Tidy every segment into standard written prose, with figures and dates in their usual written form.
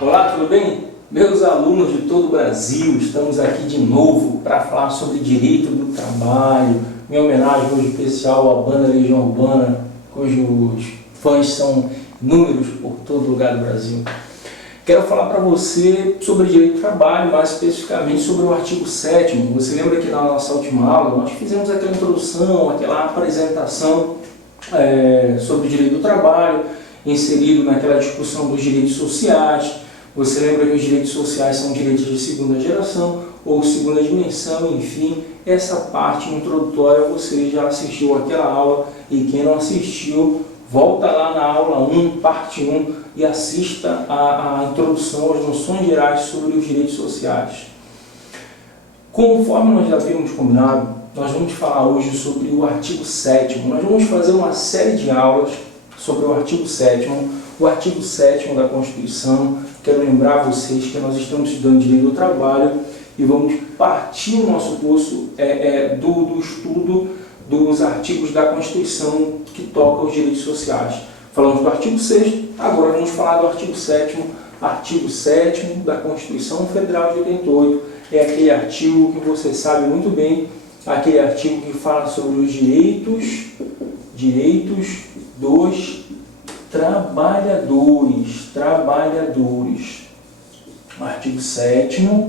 Olá, tudo bem? Meus alunos de todo o Brasil, estamos aqui de novo para falar sobre direito do trabalho. Minha homenagem hoje especial à banda Legião Urbana, cujos fãs são inúmeros por todo lugar do Brasil. Quero falar para você sobre direito do trabalho, mais especificamente sobre o artigo 7º. Você lembra que na nossa última aula nós fizemos aquela introdução, aquela apresentação sobre direito do trabalho, inserido naquela discussão dos direitos sociais. Você lembra que os direitos sociais são direitos de segunda geração ou segunda dimensão, enfim, essa parte introdutória você já assistiu àquela aula, e quem não assistiu, volta lá na aula 1, parte 1, e assista a introdução às noções gerais sobre os direitos sociais. Conforme nós já havíamos combinado, nós vamos falar hoje sobre o artigo 7º. Nós vamos fazer uma série de aulas sobre o artigo 7º, o artigo 7º da Constituição. Quero lembrar a vocês que nós estamos estudando direito do trabalho e vamos partir o nosso curso do estudo dos artigos da Constituição que tocam os direitos sociais. Falamos do artigo 6º, agora vamos falar do artigo 7º. Artigo 7º da Constituição Federal de 88 é aquele artigo que você sabe muito bem, aquele artigo que fala sobre os direitos dos trabalhadores. O artigo 7º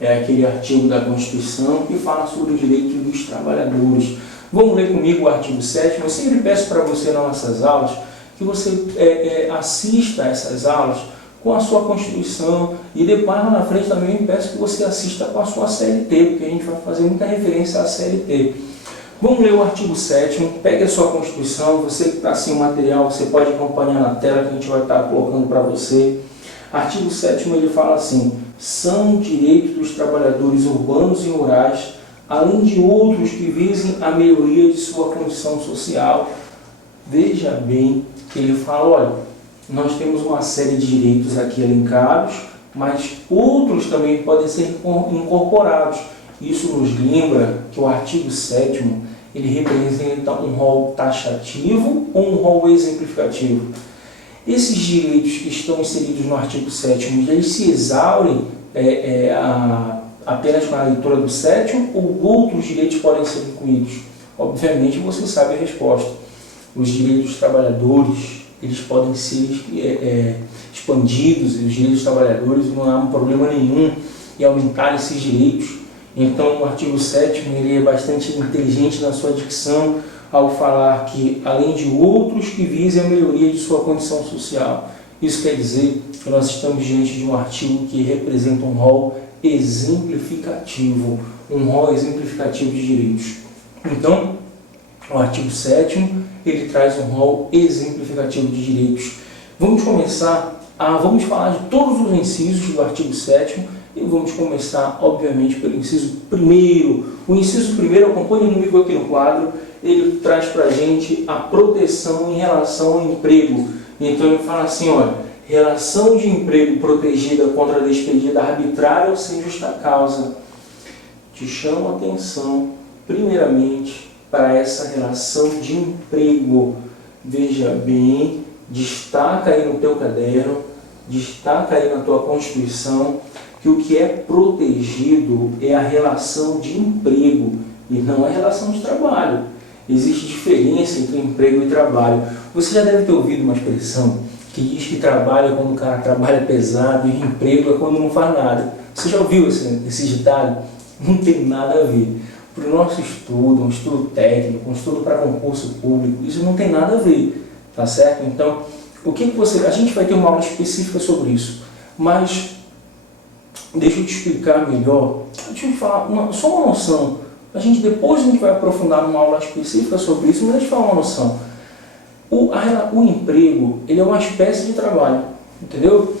é aquele artigo da Constituição que fala sobre os direitos dos trabalhadores. Vamos ler comigo o artigo 7º. Eu sempre peço para você nas nossas aulas que você assista a essas aulas com a sua Constituição, e depois lá na frente também peço que você assista com a sua CLT, porque a gente vai fazer muita referência à CLT. Vamos ler o artigo 7º, pegue a sua Constituição, você que está sem o material, você pode acompanhar na tela que a gente vai estar colocando para você. Artigo 7º ele fala assim: são direitos dos trabalhadores urbanos e rurais, além de outros que visem a melhoria de sua condição social. Veja bem que ele fala, olha, nós temos uma série de direitos aqui elencados, mas outros também podem ser incorporados. Isso nos lembra que o artigo 7º ele representa um rol taxativo ou um rol exemplificativo. Esses direitos que estão inseridos no artigo 7º, eles se exaurem apenas com a leitura do 7º, ou outros direitos podem ser incluídos? Obviamente você sabe a resposta. Os direitos dos trabalhadores, eles podem ser expandidos, e os direitos dos trabalhadores não há problema nenhum em aumentar esses direitos. Então o artigo 7º ele é bastante inteligente na sua dicção ao falar que, além de outros que visem a melhoria de sua condição social. Isso quer dizer que nós estamos diante de um artigo que representa um rol exemplificativo, de direitos. Então, o artigo 7º ele traz um rol exemplificativo de direitos. Vamos falar de todos os incisos do artigo 7º, e vamos começar, obviamente, pelo inciso 1º. O inciso 1º, acompanhe comigo aqui no quadro, ele traz para a gente a proteção em relação ao emprego. Então ele fala assim, olha, relação de emprego protegida contra a despedida arbitrária ou sem justa causa. Te chamo a atenção, primeiramente, para essa relação de emprego. Veja bem, destaca aí no teu caderno, destaca aí na tua Constituição, que o que é protegido é a relação de emprego e não a relação de trabalho. Existe diferença entre emprego e trabalho. Você já deve ter ouvido uma expressão que diz que trabalho é quando o cara trabalha pesado e emprego é quando não faz nada. Você já ouviu esse ditado? Não tem nada a ver. Para o nosso estudo, um estudo técnico, um estudo para concurso público, isso não tem nada a ver, tá certo? Então, a gente vai ter uma aula específica sobre isso, mas deixa eu te explicar melhor, deixa eu te falar só uma noção. Depois a gente vai aprofundar numa aula específica sobre isso, mas deixa eu te falar uma noção. O emprego, ele é uma espécie de trabalho, entendeu?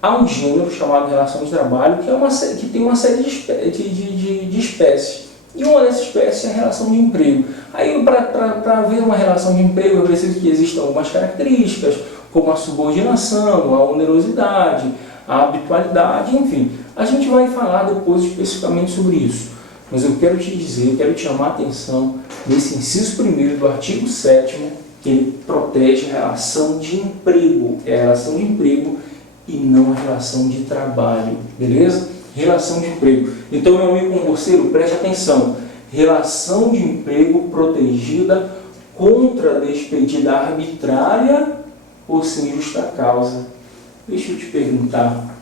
Há um gênero chamado relação de trabalho que tem uma série de espécies. E uma dessas espécies é a relação de emprego. Aí, para haver uma relação de emprego, é preciso que existam algumas características, como a subordinação, a onerosidade, a habitualidade, enfim. A gente vai falar depois especificamente sobre isso. Mas eu quero te dizer, eu quero te chamar a atenção nesse inciso 1º do artigo 7º, que ele protege a relação de emprego. É a relação de emprego e não a relação de trabalho, beleza? Relação de emprego. Então, meu amigo concurseiro, preste atenção. Relação de emprego protegida contra a despedida arbitrária ou sem justa causa. Deixa eu te perguntar,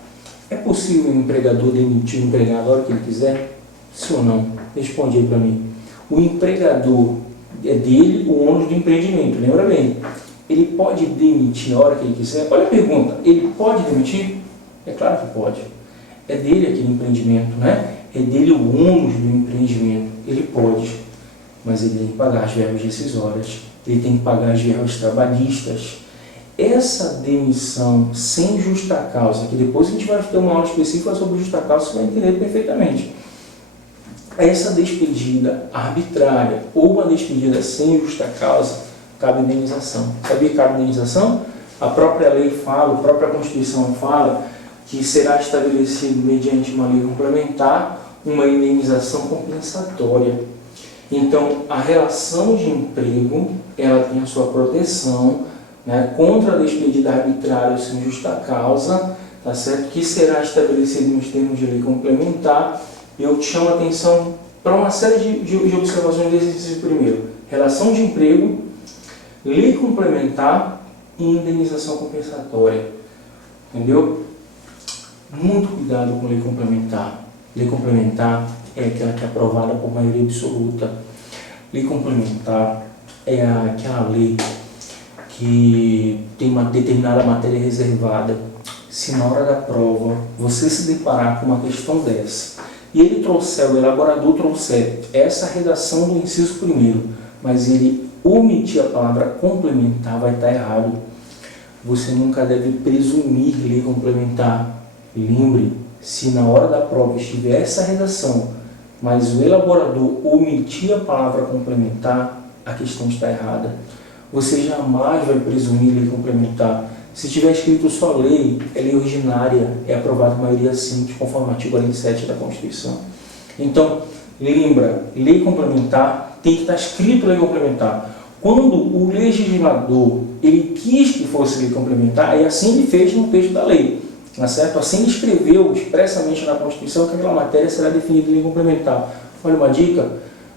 é possível um empregador demitir o empregado a hora que ele quiser? Sim ou não? Responde aí para mim. O empregador é dele o ônus do empreendimento, lembra bem? Ele pode demitir a hora que ele quiser? Olha a pergunta, ele pode demitir? É claro que pode. É dele aquele empreendimento, né? É dele o ônus do empreendimento. Ele pode, mas ele tem que pagar as verbas rescisórias, ele tem que pagar as verbas trabalhistas. Essa demissão sem justa causa, que depois a gente vai ter uma aula específica sobre justa causa, você vai entender perfeitamente. Essa despedida arbitrária ou uma despedida sem justa causa, cabe indenização. Sabia que cabe indenização? A própria lei fala, a própria Constituição fala que será estabelecido mediante uma lei complementar uma indenização compensatória. Então, a relação de emprego, ela tem a sua proteção, né, contra a despedida arbitrária ou sem justa causa, tá certo? Que será estabelecido nos termos de lei complementar. Eu te chamo a atenção para uma série de observações desse inciso primeiro. Relação de emprego, lei complementar e indenização compensatória. Entendeu? Muito cuidado com lei complementar. Lei complementar é aquela que é aprovada por maioria absoluta. Lei complementar é aquela lei que tem uma determinada matéria reservada. Se na hora da prova você se deparar com uma questão dessa e ele trouxer, o elaborador trouxer essa redação do inciso primeiro, mas ele omitir a palavra complementar, vai estar errado. Você nunca deve presumir lei complementar. Lembre, se na hora da prova estiver essa redação, mas o elaborador omitir a palavra complementar, a questão está errada. Você jamais vai presumir lei complementar. Se tiver escrito só lei, é lei ordinária, é aprovada por maioria simples, conforme o artigo 47 da Constituição. Então, lembra, lei complementar tem que estar escrito lei complementar. Quando o legislador ele quis que fosse lei complementar, e assim ele fez no texto da lei, tá certo? Assim ele escreveu expressamente na Constituição que aquela matéria será definida em lei complementar. Olha uma dica,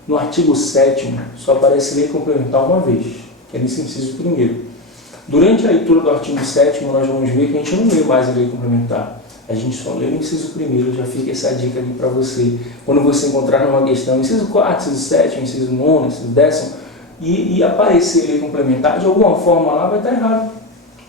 no artigo 7º só aparece lei complementar uma vez, que é nesse inciso primeiro. Durante a leitura do artigo 7º, nós vamos ver que a gente não lê mais a lei complementar. A gente só lê o inciso primeiro, já fica essa dica aqui para você. Quando você encontrar numa questão, inciso 4, inciso 7, inciso 9, inciso 10º, e aparecer lei complementar, de alguma forma lá vai estar errado.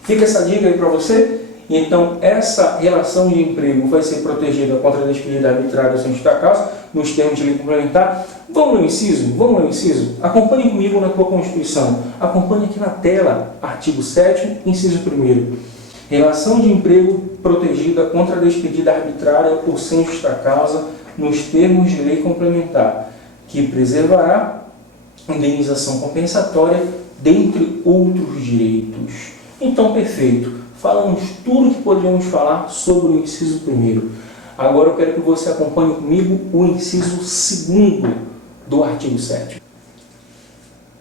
Fica essa dica aí para você. Então, essa relação de emprego vai ser protegida contra a despedida arbitrária sem justa causa, nos termos de lei complementar. Vamos no inciso? Vamos no inciso? Acompanhe comigo na tua Constituição. Acompanhe aqui na tela, artigo 7º, inciso 1º. Relação de emprego protegida contra a despedida arbitrária ou sem justa causa, nos termos de lei complementar, que preservará indenização compensatória, dentre outros direitos. Então, perfeito. Falamos tudo que poderíamos falar sobre o inciso 1º. Agora eu quero que você acompanhe comigo o inciso 2º do artigo 7º.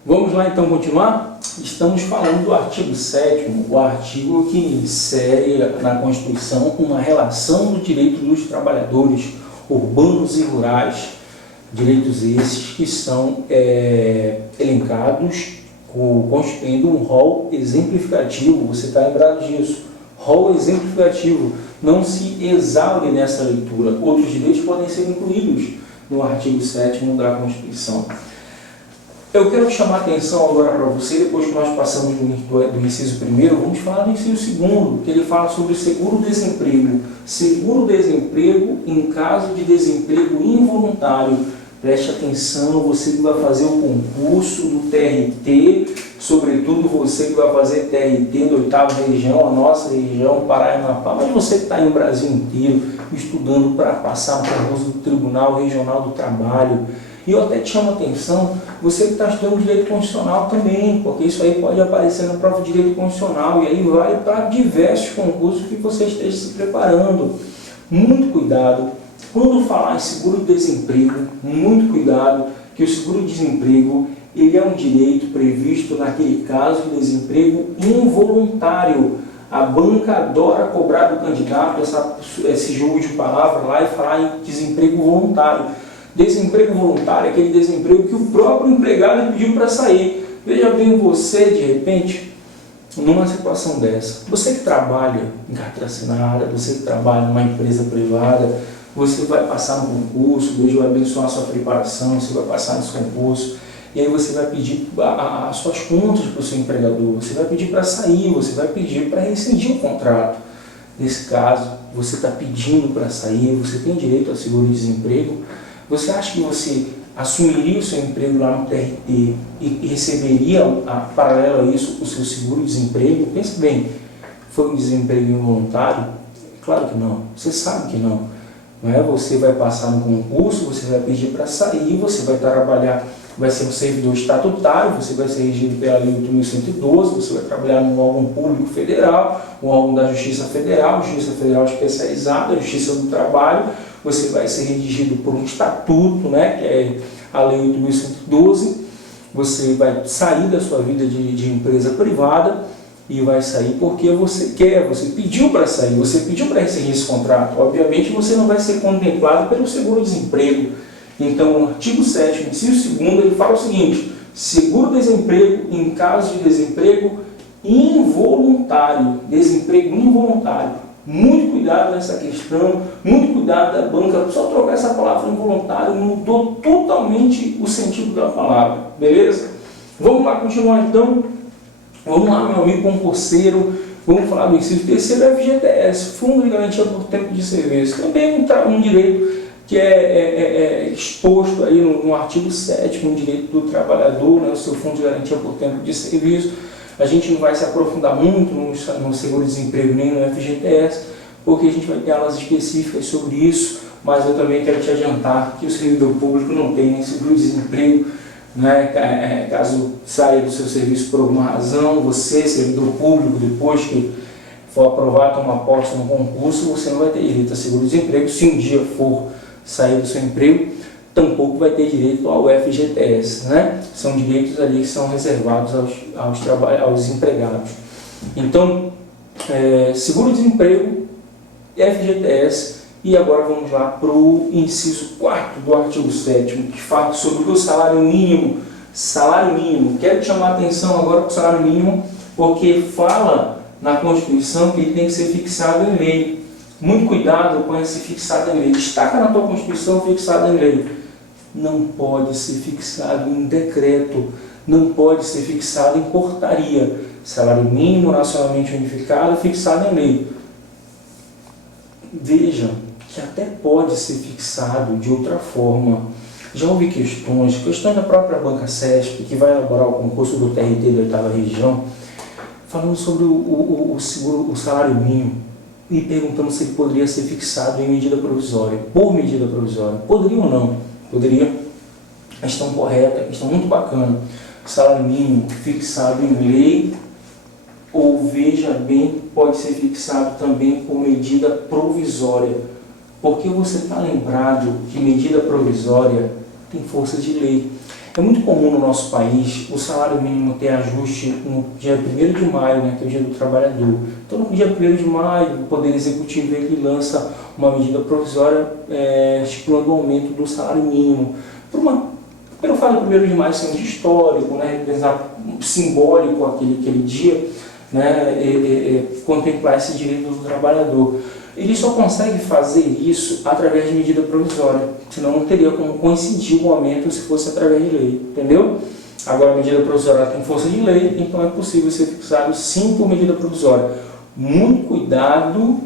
Vamos lá então continuar? Estamos falando do artigo 7º, o artigo que insere na Constituição uma relação do direito dos trabalhadores urbanos e rurais, direitos esses que são elencados constituindo um rol exemplificativo. Você está lembrado disso? Rol exemplificativo. Não se exaure nessa leitura. Outros direitos podem ser incluídos no artigo 7º da Constituição. Eu quero chamar a atenção agora para você, depois que nós passamos do inciso 1º, vamos falar do inciso 2º, que ele fala sobre o seguro-desemprego. Seguro-desemprego em caso de desemprego involuntário. Preste atenção, você que vai fazer o concurso do TRT, sobretudo você que vai fazer TRT da 8ª região, a nossa região, Pará e Amapá, mas você que está aí no Brasil inteiro, estudando para passar no concurso do Tribunal Regional do Trabalho. E eu até te chamo a atenção, você que está estudando Direito Constitucional também, porque isso aí pode aparecer na prova de Direito Constitucional, e aí vale para diversos concursos que você esteja se preparando. Muito cuidado. Quando falar em seguro-desemprego, muito cuidado, que o seguro-desemprego ele é um direito previsto naquele caso de desemprego involuntário. A banca adora cobrar do candidato esse jogo de palavras lá e falar em desemprego voluntário. Desemprego voluntário é aquele desemprego que o próprio empregado pediu para sair. Veja bem você, de repente, numa situação dessa. Você que trabalha em carteira assinada, você que trabalha numa empresa privada, você vai passar no concurso, Deus vai abençoar a sua preparação, você vai passar nesse concurso, e aí você vai pedir as suas contas para o seu empregador, você vai pedir para sair, você vai pedir para rescindir o contrato. Nesse caso, você está pedindo para sair, você tem direito a seguro-desemprego, você acha que você assumiria o seu emprego lá no TRT e receberia, paralelo a isso, o seu seguro-desemprego? Pense bem, foi um desemprego involuntário? Claro que não, você sabe que não. Não é? Você vai passar no concurso, você vai pedir para sair, você vai trabalhar, vai ser um servidor estatutário, você vai ser regido pela Lei 8.112, você vai trabalhar num órgão público federal, um órgão da Justiça Federal especializada, Justiça do Trabalho, você vai ser regido por um estatuto, né, que é a Lei 8.112, você vai sair da sua vida de empresa privada e vai sair porque você quer, você pediu para sair, você pediu para rescindir esse contrato. Obviamente você não vai ser contemplado pelo seguro-desemprego. Então, o artigo 7º, inciso 2º, ele fala o seguinte: seguro-desemprego em caso de desemprego involuntário. Desemprego involuntário. Muito cuidado nessa questão, muito cuidado da banca. Só trocar essa palavra involuntário mudou totalmente o sentido da palavra. Beleza? Vamos lá continuar então. Vamos lá, meu amigo concurseiro. Vamos falar do inciso 3º, FGTS, Fundo de Garantia por Tempo de Serviço. Também um direito que é exposto aí no artigo 7º, um direito do trabalhador, né, o seu Fundo de Garantia por Tempo de Serviço. A gente não vai se aprofundar muito no seguro-desemprego nem no FGTS, porque a gente vai ter aulas específicas sobre isso, mas eu também quero te adiantar que o servidor público não tem nem seguro-desemprego, né? Caso saia do seu serviço por alguma razão, você, servidor público, depois que for aprovado, tomar posse no concurso, você não vai ter direito a seguro-desemprego. Se um dia for sair do seu emprego, tampouco vai ter direito ao FGTS, né? São direitos ali que são reservados aos empregados. Então, seguro-desemprego, FGTS, e agora vamos lá para o inciso 4º do artigo 7º, que fala sobre o salário mínimo. Salário mínimo, quero te chamar a atenção agora para o salário mínimo, porque fala na Constituição que ele tem que ser fixado em lei. Muito cuidado com esse fixado em lei. Destaca na tua Constituição fixado em lei. Não pode ser fixado em decreto, não pode ser fixado em portaria. Salário mínimo nacionalmente unificado fixado em lei. Veja que até pode ser fixado de outra forma. Já houve questões da própria Banca CESP, que vai elaborar o concurso do TRT da 8ª região, falando sobre o salário mínimo e perguntando se ele poderia ser fixado em medida provisória, por medida provisória. Poderia ou não? Poderia. Questão correta, questão muito bacana. Salário mínimo fixado em lei, ou veja bem, pode ser fixado também por medida provisória. Porque você está lembrado que medida provisória tem força de lei. É muito comum no nosso país o salário mínimo ter ajuste no dia 1º de maio, né, que é o dia do trabalhador. Então, no dia 1º de maio, o Poder Executivo ele lança uma medida provisória estipulando o aumento do salário mínimo. Pelo fato do 1º de maio ser um dia histórico, né, simbólico aquele dia, né, contemplar esse direito do trabalhador. Ele só consegue fazer isso através de medida provisória, senão não teria como coincidir o aumento se fosse através de lei, entendeu? Agora a medida provisória tem força de lei, então é possível ser fixado sim por medida provisória. Muito cuidado,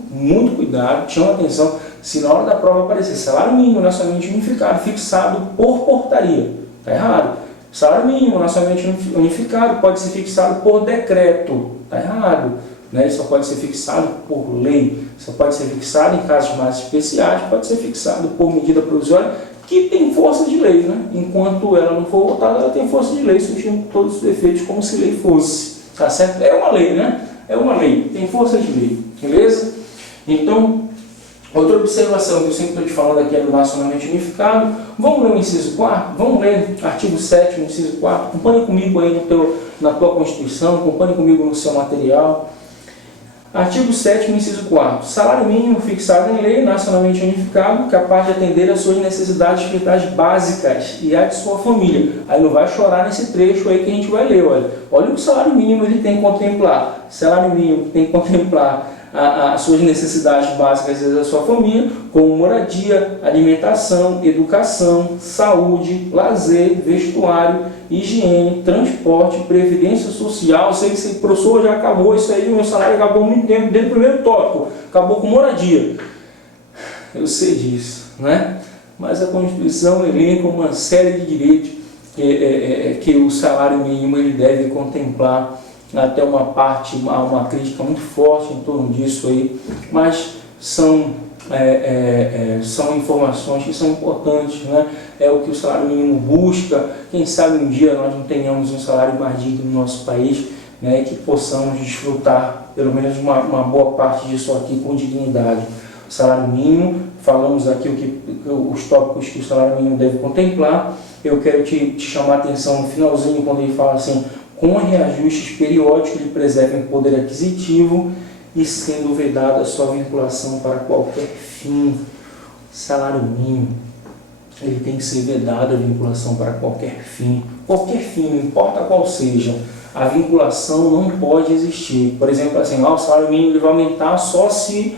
chama atenção, se na hora da prova aparecer salário mínimo nacionalmente unificado fixado por portaria, está errado. Salário mínimo nacionalmente unificado pode ser fixado por decreto, está errado. Né? Só pode ser fixado por lei, só pode ser fixado em casos mais especiais, pode ser fixado por medida provisória, que tem força de lei, né? Enquanto ela não for votada, ela tem força de lei, surgindo todos os efeitos como se lei fosse, tá certo? É uma lei, né? É uma lei, tem força de lei, beleza? Então, outra observação que eu sempre estou te falando aqui é do nacionalmente unificado. Vamos ler o inciso 4º? Vamos ler artigo 7º, inciso 4º. Acompanhe comigo aí na tua Constituição, acompanhe comigo no seu material. Artigo 7º, inciso 4º. Salário mínimo fixado em lei, nacionalmente unificado, capaz de atender às suas necessidades vitais básicas e à de sua família. Aí não vai chorar nesse trecho aí que a gente vai ler, olha. Olha o que o salário mínimo ele tem que contemplar. Salário mínimo tem que contemplar as suas necessidades básicas e da sua família, como moradia, alimentação, educação, saúde, lazer, vestuário, higiene, transporte, previdência social. Sei que esse professor já acabou isso aí, meu salário acabou há muito tempo, desde o primeiro tópico, acabou com moradia. Eu sei disso, né? Mas a Constituição elenca uma série de direitos que o salário mínimo ele deve contemplar. Até uma crítica muito forte em torno disso aí, mas são informações que são importantes, né? É o que o salário mínimo busca. Quem sabe um dia nós não tenhamos um salário mais digno no nosso país, né? Que possamos desfrutar pelo menos uma boa parte disso aqui com dignidade. O salário mínimo, falamos aqui os tópicos que o salário mínimo deve contemplar. Eu quero te chamar a atenção no finalzinho, quando ele fala assim: com reajustes periódicos que preservem o poder aquisitivo e sendo vedada a sua vinculação para qualquer fim. Salário mínimo, ele tem que ser vedado a vinculação para qualquer fim, não importa qual seja. A vinculação não pode existir. Por exemplo, assim, o salário mínimo ele vai aumentar só se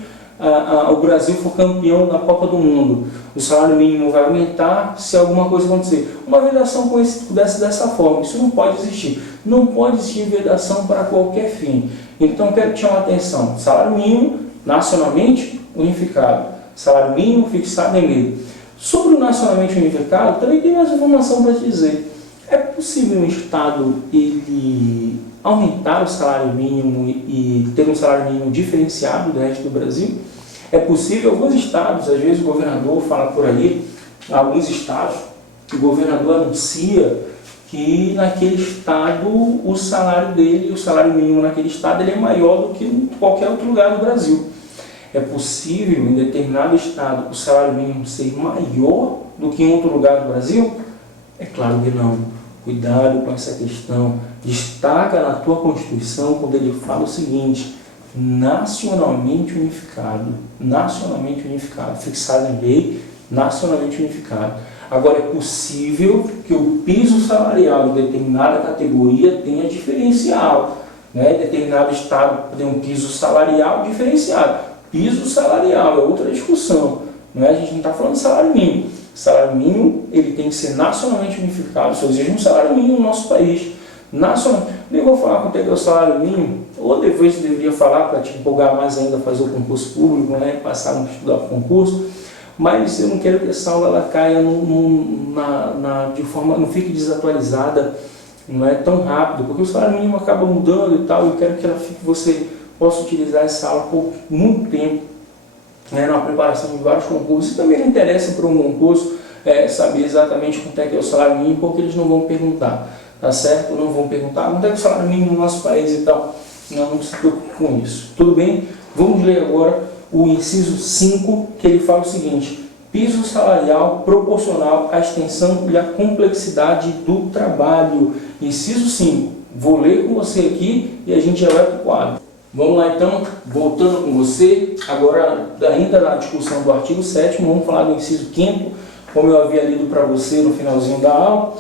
o Brasil for campeão da Copa do Mundo. O salário mínimo vai aumentar se alguma coisa acontecer. Uma vedação dessa forma, isso não pode existir. Não pode existir vedação para qualquer fim. Então, quero te chamar a atenção: salário mínimo nacionalmente unificado, salário mínimo fixado em lei. Sobre o nacionalmente unificado, também tem mais informação para te dizer. É possível um Estado ele aumentar o salário mínimo e ter um salário mínimo diferenciado do resto do Brasil? É possível. Alguns estados, às vezes o governador fala por aí, alguns estados, o governador anuncia que naquele estado o salário dele, o salário mínimo naquele estado, ele é maior do que em qualquer outro lugar do Brasil. É possível em determinado estado o salário mínimo ser maior do que em outro lugar do Brasil? É claro que não. Cuidado com essa questão. Destaca na tua Constituição quando ele fala o seguinte: nacionalmente unificado, fixado em lei, nacionalmente unificado. Agora, é possível que o piso salarial de determinada categoria tenha diferencial, né? Determinado estado tem um piso salarial diferenciado. Piso salarial é outra discussão, né? A gente não está falando de salário mínimo. Salário mínimo ele tem que ser nacionalmente unificado. Só existe um salário mínimo no nosso país. Nacional. Nem vou falar quanto é que é o salário mínimo, ou depois você deveria falar para te empolgar mais ainda a fazer o concurso público, né? Passar a estudar o concurso. Mas eu não quero que essa aula ela caia de forma, não fique desatualizada, não é tão rápido, porque o salário mínimo acaba mudando e tal. Eu quero que você possa utilizar essa aula por muito tempo, né, na preparação de vários concursos. E também não interessa para um concurso saber exatamente quanto é que é o salário mínimo, porque eles não vão perguntar, tá certo? Não vão perguntar quanto é que é o salário mínimo no nosso país e tal. Não se preocupe com isso. Tudo bem? Vamos ler agora o inciso 5, que ele fala o seguinte: piso salarial proporcional à extensão e à complexidade do trabalho. Inciso 5. Vou ler com você aqui e a gente já vai para o quadro. Vamos lá então, voltando com você, agora ainda na discussão do artigo 7º, vamos falar do inciso 5º, como eu havia lido para você no finalzinho da aula.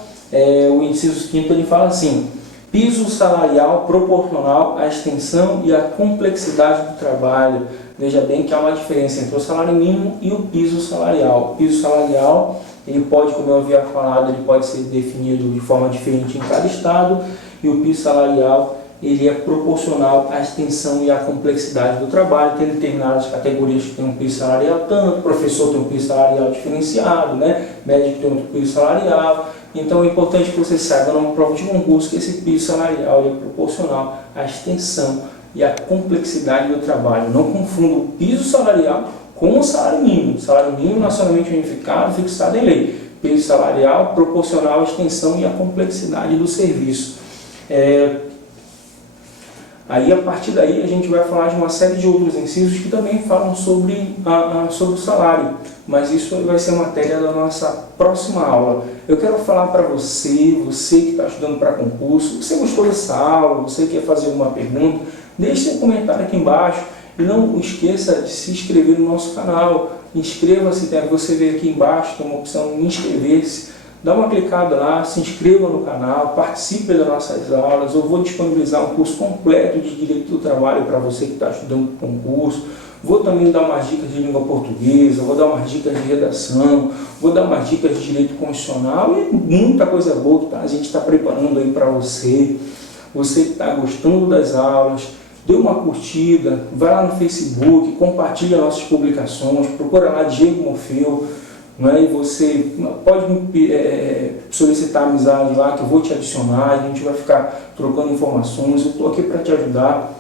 O inciso 5º ele fala assim: piso salarial proporcional à extensão e à complexidade do trabalho. Veja bem que há uma diferença entre o salário mínimo e o piso salarial. O piso salarial, ele pode, como eu havia falado, ele pode ser definido de forma diferente em cada estado, e o piso salarial ele é proporcional à extensão e à complexidade do trabalho. Tem determinadas categorias que tem um piso salarial tanto, professor tem um piso salarial diferenciado, né? Médico tem outro piso salarial. Então é importante que você saiba numa prova de concurso que esse piso salarial é proporcional à extensão e à complexidade do trabalho. Não confunda o piso salarial com o salário mínimo. Salário mínimo nacionalmente unificado, fixado em lei. Piso salarial proporcional à extensão e à complexidade do serviço. Aí, a partir daí, a gente vai falar de uma série de outros incisos que também falam sobre o salário, mas isso vai ser matéria da nossa próxima aula. Eu quero falar para você que está estudando para concurso, você gostou dessa aula, você quer fazer alguma pergunta, Deixe seu comentário aqui embaixo e não esqueça de se inscrever no nosso canal. Inscreva-se, você vê aqui embaixo, tem uma opção de inscrever-se. Dá uma clicada lá, se inscreva no canal, participe das nossas aulas. Eu vou disponibilizar um curso completo de Direito do Trabalho para você que está estudando para o concurso. Vou também dar umas dicas de língua portuguesa, vou dar umas dicas de redação, vou dar umas dicas de direito constitucional e muita coisa boa que a gente está preparando aí para você. Você que está gostando das aulas, dê uma curtida, vai lá no Facebook, compartilha nossas publicações, procura lá Diego Morfeu, né? E você pode solicitar amizade lá, que eu vou te adicionar, a gente vai ficar trocando informações, eu estou aqui para te ajudar.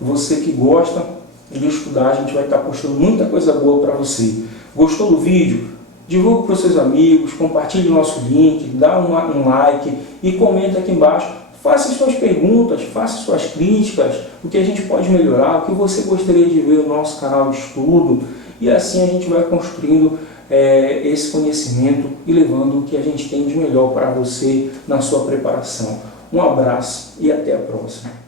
Você que gosta de estudar, a gente vai estar postando muita coisa boa para você. Gostou do vídeo? Divulgue para os seus amigos, compartilhe o nosso link, dá um like e comenta aqui embaixo. Faça suas perguntas, faça suas críticas, o que a gente pode melhorar, o que você gostaria de ver no nosso canal de estudo. E assim a gente vai construindo esse conhecimento e levando o que a gente tem de melhor para você na sua preparação. Um abraço e até a próxima.